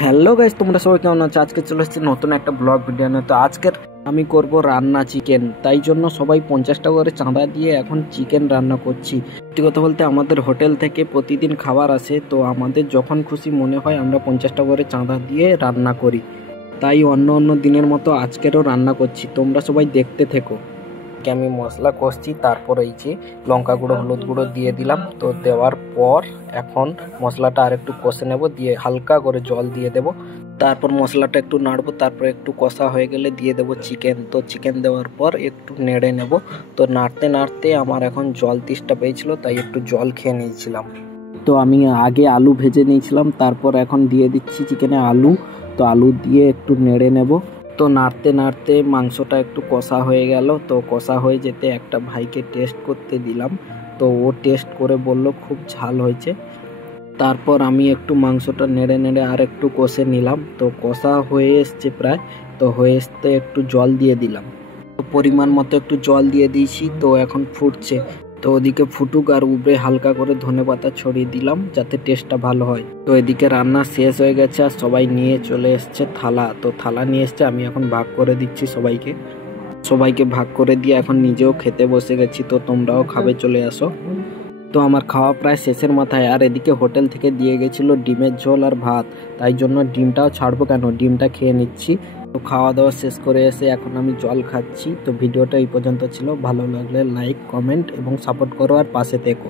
Hello guys, তোমরা সবাই কেমন আছো? আজকে চলে এসেছি নতুন একটা ব্লগ ভিডিও নিয়ে। তো আজকের আমি করব রান্না চিকেন, তাই জন্য সবাই 50 টাকা করে চাঁদা দিয়ে এখন চিকেন রান্না করছি। সত্যি কথা বলতে আমাদের হোটেল থেকে প্রতিদিন খাবার আসে, তো আমাদের যখন খুশি মনে হয় আমরা 50 টাকা করে চাঁদা দিয়ে রান্না করি। তাই অন্য অন্য দিনের মতো আজকেরও রান্না করছি, তোমরা সবাই দেখতে থেকো। আমি মশলা কষছি, তারপর এই যে লঙ্কা গুঁড়ো হলুদ গুঁড়ো দিয়ে দিলাম। তো দেওয়ার পর এখন মশলাটা আর একটু কষে নেব, দিয়ে হালকা করে জল দিয়ে দেব। তারপর মশলাটা একটু নাড়বো, তারপর একটু কষা হয়ে গেলে দিয়ে দেব চিকেন। তো চিকেন দেওয়ার পর একটু নেড়ে নেব। তো নাড়তে নাড়তে আমার এখন জল তেষ্টা পেয়েছিল, তাই একটু জল খেয়ে নিয়েছিলাম। তো আমি আগে আলু ভেজে নিয়েছিলাম, তারপর এখন দিয়ে দিচ্ছি চিকেনে আলু। তো আলু দিয়ে একটু নেড়ে নেব। তো নাড়তে নাড়তে মাংসটা একটু কষা হয়ে গেল। তো কষা হয়ে যেতে একটা ভাইকে টেস্ট করতে দিলাম। তো ও টেস্ট করে বলল খুব ঝাল হয়েছে। তারপর আমি একটু মাংসটা নেড়ে নেড়ে আর একটু কষে নিলাম। তো কষা হয়ে এসছে প্রায়, তো হয়ে আসতে একটু জল দিয়ে দিলাম। তো পরিমাণ মতো একটু জল দিয়ে দিয়েছি, তো এখন ফুটছে। তো ওদিকে ফুটুক, আর উপরে হালকা করে ধনেপাতা ছড়িয়ে দিলাম যাতে টেস্টটা ভালো হয়। তো এদিকে রান্না শেষ হয়ে গেছে আর সবাই নিয়ে চলে এসছে থালা। তো থালা নিয়ে এসছে, আমি এখন ভাগ করে দিচ্ছি সবাইকে। সবাইকে ভাগ করে দিয়ে এখন নিজেও খেতে বসে গেছি। তো তোমরাও খাবে, চলে আসো। তো আমার খাওয়া প্রায় শেষের মাথায়, আর এদিকে হোটেল থেকে দিয়ে গেছিল ডিমের ঝোল আর ভাত, তাই জন্য ডিমটাও ছাড়বো কেন, ডিমটা খেয়ে নিচ্ছি। তো খাওয়া দাওয়া শেষ করে এসে এখন আমি জল খাচ্ছি। তো ভিডিওটা এই পর্যন্ত ছিল, ভালো লাগলে লাইক কমেন্ট এবং সাপোর্ট করো আর পাশে থেকো।